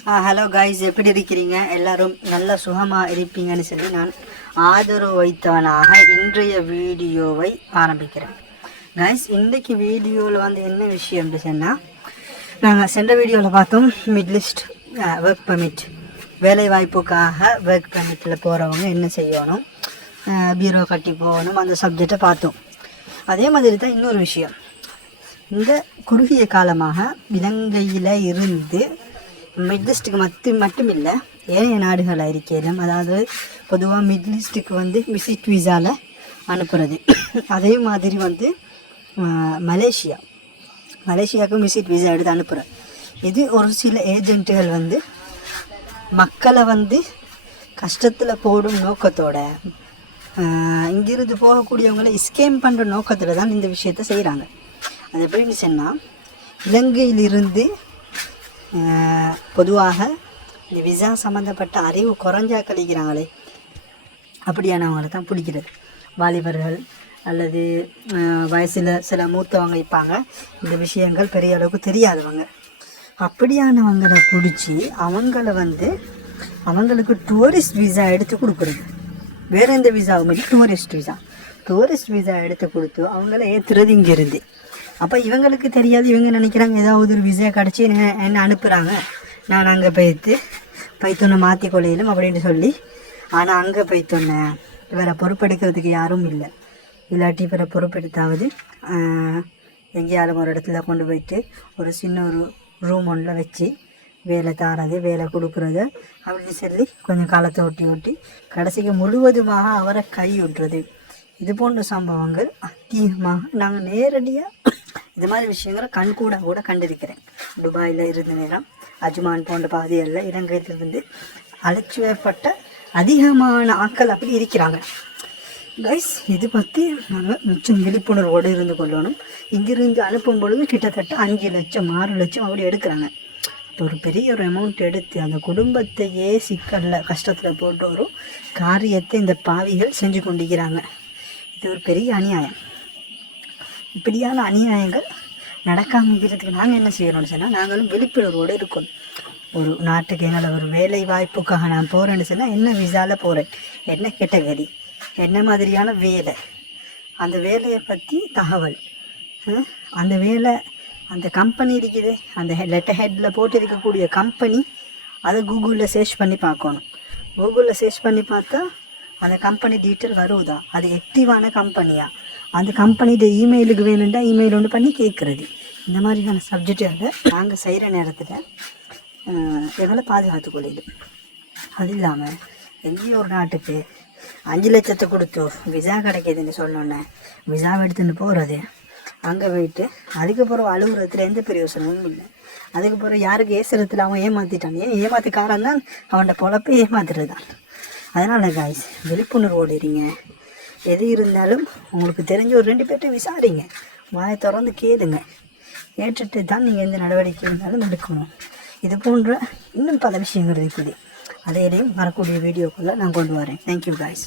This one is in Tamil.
ஹலோ காய்ஸ், எப்படி இருக்கிறீங்க? எல்லாரும் நல்ல சுகமாக இருப்பீங்கன்னு சொல்லி நான் ஆதரவு வைத்தவனாக இன்றைய வீடியோவை ஆரம்பிக்கிறேன். காய்ஸ், இன்றைக்கு வீடியோவில் வந்து என்ன விஷயம் சொன்னால், நாங்கள் சென்ற வீடியோவில் பார்த்தோம் மிட்லிஸ்ட் ஒர்க் பர்மிட், வேலை வாய்ப்புக்காக ஒர்க் பர்மிட்டில் போகிறவங்க என்ன செய்யணும், பீரோ கட்டி போகணும், அந்த சப்ஜெக்டை பார்த்தோம். அதே மாதிரி தான் இன்னொரு விஷயம், இந்த குறுகிய காலமாக இலங்கையில் இருந்து மிட்லிஸ்ட்டுக்கு மட்டும் இல்லை, ஏனைய நாடுகள் அறிக்கையிலும், அதாவது பொதுவாக மிட்லிஸ்ட்டுக்கு வந்து விசிட் விசாவில் அனுப்புகிறது. அதே மாதிரி வந்து மலேசியாவுக்கும் விசிட் விசா எடுத்து அனுப்புகிறேன். இது ஒரு சில ஏஜென்ட்டுகள் வந்து மக்களை வந்து கஷ்டத்தில் போடும் நோக்கத்தோட, இங்கிருந்து போகக்கூடியவங்களை ஸ்கேம் பண்ணுற நோக்கத்தில் தான் இந்த விஷயத்தை செய்கிறாங்க. அது எப்படின்னு சொன்னால், இலங்கையிலிருந்து பொதுவாக இந்த விசா சம்மந்தப்பட்ட அறிவு குறைஞ்சா கழிக்கிறாங்களே, அப்படியானவங்களை தான் பிடிக்கிறது. வாலிபர்கள் அல்லது வயசில் சில மூத்தவங்க இருப்பாங்க, இந்த விஷயங்கள் பெரிய அளவுக்கு தெரியாதவங்க, அப்படியானவங்களை பிடிச்சி அவங்கள வந்து அவங்களுக்கு டூரிஸ்ட் விசா எடுத்து கொடுக்குறது. வேறு எந்த விசாவும் இல்லை, டூரிஸ்ட் விசா எடுத்து கொடுத்து அவங்கள ஏற்றுறது இங்கேருந்து. அப்போ இவங்களுக்கு தெரியாது, இவங்க நினைக்கிறாங்க ஏதாவது ஒரு விசா கிடச்சி என்ன அனுப்புகிறாங்க, நான் அங்கே பைத்தொன்னை மாற்றி கொள்ளையிலும் அப்படின்னு சொல்லி. ஆனால் அங்கே பைத்தொன்னை வேறு பொறுப்பெடுக்கிறதுக்கு யாரும் இல்லை. இல்லாட்டி வேறு பொறுப்பெடுத்தாவது எங்கேயாலும் ஒரு இடத்துல கொண்டு போயிட்டு ஒரு சின்ன ஒரு ரூம் ஒன்றில் வச்சு வேலை தாரது, வேலை கொடுக்குறது அப்படின்னு சொல்லி கொஞ்சம் காலத்தை ஒட்டி கடைசிக்கு முழுவதுமாக அவரை கை விட்டுறது. இது போன்ற சம்பவங்கள் அதிகமாக நாங்கள் நேரடியாக இது மாதிரி விஷயங்களை கூட கண்டிருக்கிறேன். துபாயில் இருந்த நேரம், அஜ்மான் போன்ற பகுதிகளில் இலங்கையிலிருந்து அலட்சியப்பட்ட அதிகமான ஆட்கள் அப்படி இருக்கிறாங்க. கைஸ், இது பற்றி நாங்கள் மிச்சம் விழிப்புணர்வோடு இருந்து கொள்ளணும். இங்கிருந்து அனுப்பும் பொழுது கிட்டத்தட்ட 5 லட்சம் 6 லட்சம் அப்படி எடுக்கிறாங்க. ஒரு பெரிய ஒரு அமௌண்ட் எடுத்து அந்த குடும்பத்தையே சிக்கலில் கஷ்டத்தில் போட்டு ஒரு காரியத்தை இந்த பாவிகள் செஞ்சு கொண்டிருக்கிறாங்க. இது ஒரு பெரிய அநியாயம். இப்படியான அநியாயங்கள் நடக்காமல் இருக்கிறதுக்கு நாங்கள் என்ன செய்யணும்னு சொன்னால், நாங்களும் விழிப்புணர்வோடு இருக்கணும். ஒரு நாட்டுக்கு எங்களை ஒரு வேலை வாய்ப்புக்காக நான் போகிறேன்னு சொன்னால், என்ன விசாவில் போகிறேன், என்ன கேட்டகரி, என்ன மாதிரியான வேலை, அந்த வேலையை பற்றி தகவல், அந்த வேலை, அந்த கம்பெனி இருக்குது, அந்த லெட்டர் ஹெட்டில் போட்டு இருக்கக்கூடிய கம்பெனி, அதை கூகுளில் சர்ச் பண்ணி பார்க்கணும். கூகுளில் சர்ச் பண்ணி பார்த்தா அந்த கம்பெனி டீட்டெயில் வருவதா, அது ஆக்டிவான கம்பெனியா, அந்த கம்பெனியோட இமெயிலுக்கு வேணும்டா இமெயில் ஒன்று பண்ணி கேட்குறது. இந்த மாதிரியான சப்ஜெக்டாக நாங்கள் செய்கிற நேரத்தில் எங்களை பாதுகாத்துக்கொள்ளுது. அது இல்லாமல் எங்கேயும் ஒரு நாட்டுக்கு 5 லட்சத்தை கொடுத்து விசா கிடைக்கிதுன்னு சொன்னோன்னே விசாவை எடுத்துன்னு போகிறது, அங்கே போயிட்டு அதுக்கப்புறம் அலுவலகத்தில் எந்த பிரயோசனமும் இல்லை. அதுக்கப்புறம் யாருக்கு ஏசுறதுல அவன் ஏமாற்றிட்டான், ஏமாத்திக்காரன் தான் அவனோட பொழப்பை ஏமாத்துறது தான். அதனால் காய்ஸ், விழிப்புணர்வோடு இருங்க. எது இருந்தாலும் உங்களுக்கு தெரிஞ்ச ஒரு 2 பேர்கிட்ட விசாரிங்க, வாயை திறந்து கேளுங்க. கேட்டுட்டு தான் நீங்கள் எந்த நடவடிக்கை இருந்தாலும் எடுக்கணும். இது போன்ற இன்னும் பல விஷயங்கள் இருக்குது. அதையிலையும் வரக்கூடிய வீடியோக்குள்ளே நான் கொண்டு வரேன். Thank you guys.